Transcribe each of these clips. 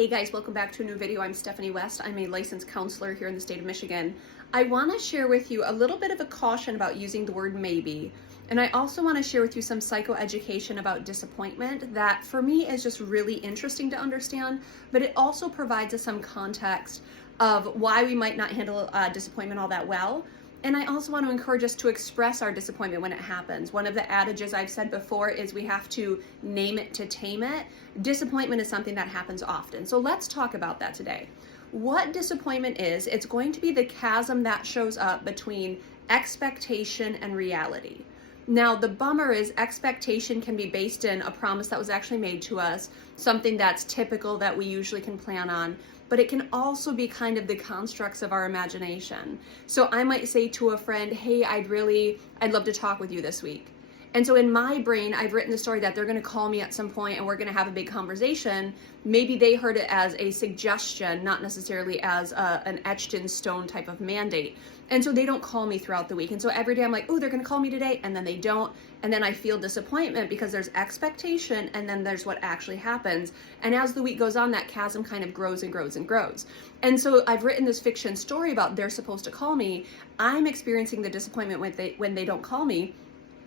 Hey guys, welcome back to a new video. I'm Stephanie West. I'm a licensed counselor here in the state of Michigan. I want to share with you a little bit of a caution about using the word maybe. And I also want to share with you some psychoeducation about disappointment that for me is just really interesting to understand, but it also provides us some context of why we might not handle disappointment all that well. And I also want to encourage us to express our disappointment when it happens. One of the adages I've said before is we have to name it to tame it. Disappointment is something that happens often. So let's talk about that today. What disappointment is, it's going to be the chasm that shows up between expectation and reality. Now, the bummer is expectation can be based in a promise that was actually made to us, something that's typical that we usually can plan on, but it can also be kind of the constructs of our imagination. So I might say to a friend, hey, I'd love to talk with you this week. And so in my brain, I've written the story that they're gonna call me at some point and we're gonna have a big conversation. Maybe they heard it as a suggestion, not necessarily as an etched in stone type of mandate. And so they don't call me throughout the week. And so every day I'm like, oh, they're gonna call me today, and then they don't. And then I feel disappointment because there's expectation and then there's what actually happens. And as the week goes on, that chasm kind of grows and grows and grows. And so I've written this fiction story about they're supposed to call me. I'm experiencing the disappointment when they don't call me.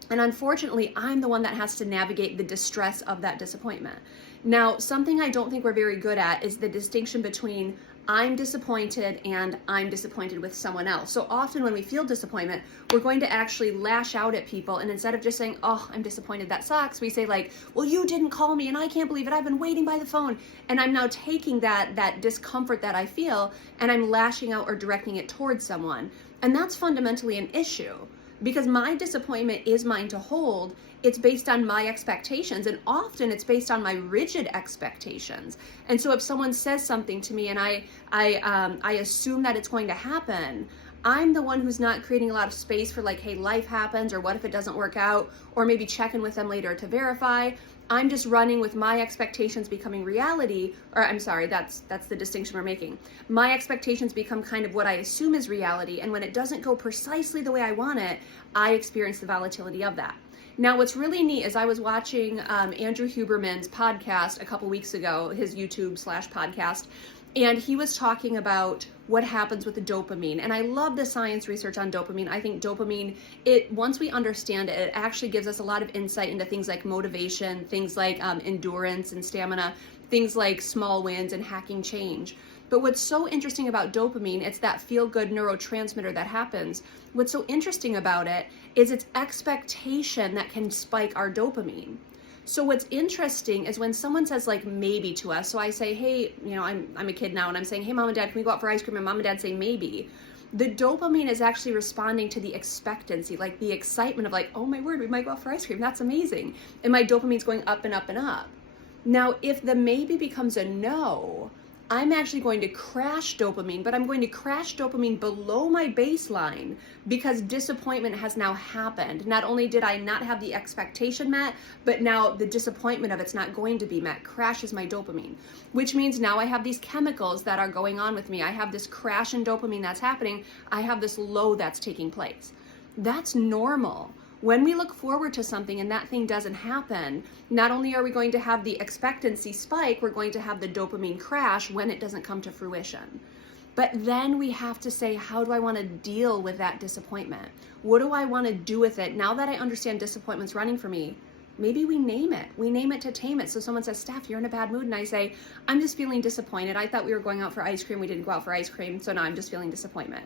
And unfortunately, I'm the one that has to navigate the distress of that disappointment. Now, something I don't think we're very good at is the distinction between I'm disappointed and I'm disappointed with someone else. So often when we feel disappointment, we're going to actually lash out at people. And instead of just saying, oh, I'm disappointed, that sucks, we say like, well, you didn't call me and I can't believe it. I've been waiting by the phone. And I'm now taking that discomfort that I feel and I'm lashing out or directing it towards someone. And that's fundamentally an issue. Because my disappointment is mine to hold. It's based on my expectations, and often it's based on my rigid expectations. And so if someone says something to me and I assume that it's going to happen, I'm the one who's not creating a lot of space for like, hey, life happens, or what if it doesn't work out, or maybe check in with them later to verify. I'm just running with my expectations becoming reality, or I'm sorry, that's the distinction we're making. My expectations become kind of what I assume is reality, and when it doesn't go precisely the way I want it, I experience the volatility of that. Now, what's really neat is I was watching Andrew Huberman's podcast a couple weeks ago, his YouTube/podcast, and he was talking about what happens with the dopamine. And I love the science research on dopamine. I think dopamine, once we understand it, it actually gives us a lot of insight into things like motivation, things like endurance and stamina, things like small wins and hacking change. But what's so interesting about dopamine, it's that feel-good neurotransmitter that happens. What's so interesting about it is its expectation that can spike our dopamine. So what's interesting is when someone says like maybe to us, so I say, hey, I'm a kid now and I'm saying, hey, mom and dad, can we go out for ice cream? And mom and dad say maybe. The dopamine is actually responding to the expectancy, like the excitement of like, oh my word, we might go out for ice cream. That's amazing. And my dopamine's going up and up and up. Now, if the maybe becomes a no, I'm actually going to crash dopamine, but I'm going to crash dopamine below my baseline because disappointment has now happened. Not only did I not have the expectation met, but now the disappointment of it's not going to be met crashes my dopamine, which means now I have these chemicals that are going on with me. I have this crash in dopamine that's happening. I have this low that's taking place. That's normal. When we look forward to something and that thing doesn't happen, not only are we going to have the expectancy spike, we're going to have the dopamine crash when it doesn't come to fruition. But then we have to say, how do I want to deal with that disappointment? What do I want to do with it? Now that I understand disappointment's running for me, maybe we name it. We name it to tame it. So someone says, Steph, you're in a bad mood. And I say, I'm just feeling disappointed. I thought we were going out for ice cream. We didn't go out for ice cream. So now I'm just feeling disappointment.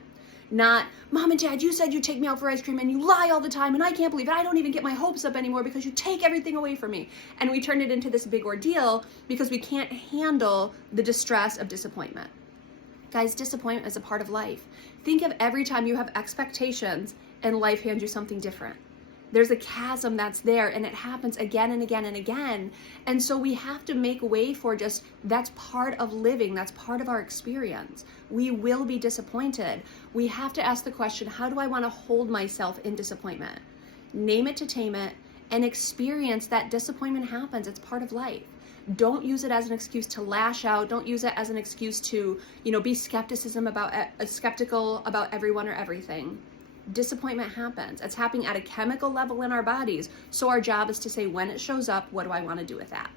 Not, mom and dad, you said you'd take me out for ice cream and you lie all the time and I can't believe it. I don't even get my hopes up anymore because you take everything away from me. And we turn it into this big ordeal because we can't handle the distress of disappointment. Guys, disappointment is a part of life. Think of every time you have expectations and life hands you something different. There's a chasm that's there and it happens again and again and again. And so we have to make way for that's part of living. That's part of our experience. We will be disappointed. We have to ask the question, how do I want to hold myself in disappointment? Name it to tame it and experience that disappointment happens. It's part of life. Don't use it as an excuse to lash out. Don't use it as an excuse to, be skeptical about everyone or everything. Disappointment happens. It's happening at a chemical level in our bodies. So our job is to say, when it shows up, what do I want to do with that?